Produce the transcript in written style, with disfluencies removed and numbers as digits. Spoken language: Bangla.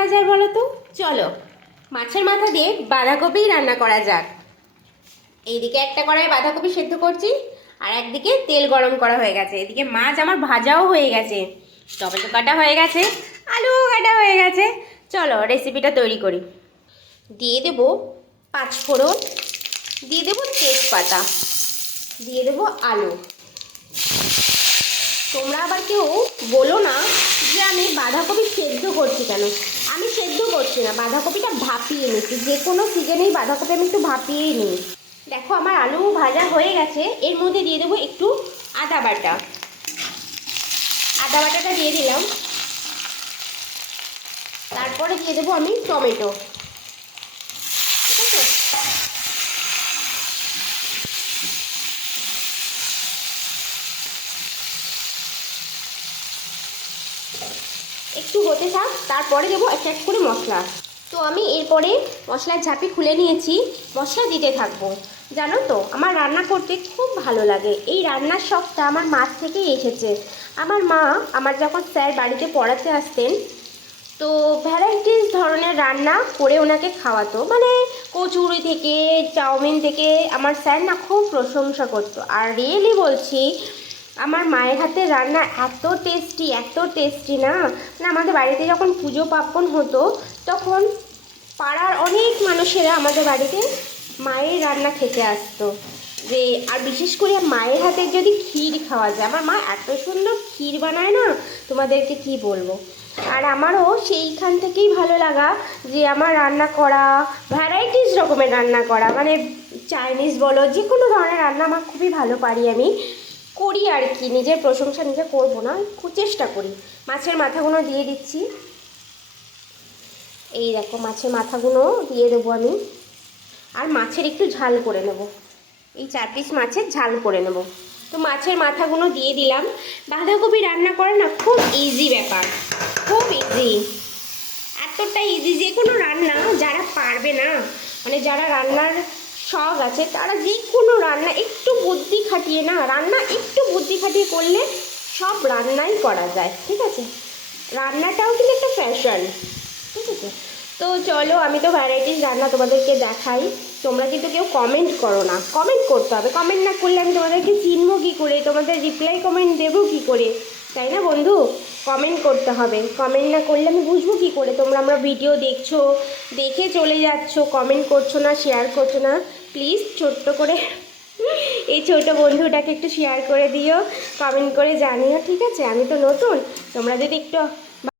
করা যায় বলো তো? চলো মাছের মাথা দিয়ে বাঁধাকপি রান্না করা যাক। এইদিকে একটা কড়াই বাঁধাকপি সেদ্ধ করছি, আর একদিকে তেল গরম করা হয়ে গেছে। এদিকে মাছ আমার ভাজাও হয়ে গেছে, টমেটো কাটা হয়ে গেছে, আলু কাটা হয়ে গেছে। চলো রেসিপিটা তৈরি করি। দিয়ে দেবো পাঁচফোড়ন, দিয়ে দেবো তেজপাতা, দিয়ে দেবো আলু। তোমরা আবার কেউ বলো না যে আমি বাঁধাকপি সেদ্ধ করছি কেন। আমি সেদ্ধ করছি না, বাঁধাকপিটা ভাপিয়ে নিচ্ছি। যে কোনো সিজনেই বাঁধাকপি আমি একটু ভাপিয়েই নিই। দেখো আমার আলু ভাজা হয়ে গেছে। এর মধ্যে দিয়ে দেবো একটু আদা বাটা। আদা বাটাটা দিয়ে দিলাম। তারপরে দিয়ে দেবো আমি টমেটো। ঠিক আছে, একটু হতে থাক, তারপরে দেবো এক এক করে মশলা। তো আমি এরপরে মশলার ঝাঁপি খুলে নিয়েছি, মশলা দিতে থাকবো। জানো তো আমার রান্না করতে খুব ভালো লাগে। এই রান্নার শখটা আমার মার থেকেই এসেছে। আমার মা আমার যখন স্যার বাড়িতে পড়াতে আসতেন, তো ভ্যারাইটিস ধরনের রান্না করে ওনাকে খাওয়াতো। মানে কচুরি থেকে চাউমিন থেকে আমার স্যার না খুব প্রশংসা করতো। আর রিয়েলি বলছি, আমার মায়ের হাতের রান্না এত টেস্টি না। না আমাদের বাড়িতে যখন পুজো পার্বণ হতো, তখন পাড়ার অনেক মানুষেরা আমাদের বাড়িতে মায়ের রান্না খেতে আসতো। যে আর বিশেষ করে মায়ের হাতের যদি ক্ষীর খাওয়া যায়, আমার মা এত সুন্দর ক্ষীর বানায় না, তোমাদেরকে কি বলবো। আর আমারও সেইখান থেকেই ভালো লাগা যে আমার রান্না করা, ভ্যারাইটিস রকমের রান্না করা, মানে চাইনিজ বলো, যে কোনো ধরনের রান্না আমার খুবই ভালো পারি। আমি করি আর কি, নিজের প্রশংসা নিজে করবো না, খুব চেষ্টা করি। মাছের মাথাগুলো দিয়ে দিচ্ছি। এই দেখো মাছের মাথাগুলো দিয়ে দেবো আমি। আর মাছের একটু ঝাল করে নেব, এই 4 পিস মাছের ঝাল করে নেব। তো মাছের মাথাগুলো দিয়ে দিলাম। বাঁধাকপি রান্না করা না খুব ইজি ব্যাপার, খুব ইজি, এতটা ইজি। যে কোনো রান্না যারা পারবে না, মানে যারা রান্নার শখ আছে, তারা যে কোনো রান্না একটু বুদ্ধি খাটিয়ে না, রান্না একটু বুদ্ধি খাটিয়ে করলে সব রান্নাই করা যায়। ঠিক আছে, রান্নাটাও কিন্তু একটা ফ্যাশন। ঠিক আছে, তো চলো আমি তো ভ্যারাইটিস রান্না তোমাদেরকে দেখাই। তোমরা কিন্তু কেউ কমেন্ট করো না, কমেন্ট করতে হবে। কমেন্ট না করলে আমি তোমাদেরকে চিনবো কী করে, তোমাদের রিপ্লাই কমেন্ট দেবো কী করে, তাই না বন্ধু? কমেন্ট করতে হবে। কমেন্ট না করলে আমি বুঝবো কী করে তোমরা আমরা ভিডিও দেখছো, দেখে চলে যাচ্ছো, কমেন্ট করছো না, শেয়ার করছো না। প্লিজ ছোট্ট করে এই ছোট বন্ধুটাকে একটু শেয়ার করে দিও, কমেন্ট করে জানিও। ঠিক আছে, আমি তো নতুন, তোমরা যদি একটু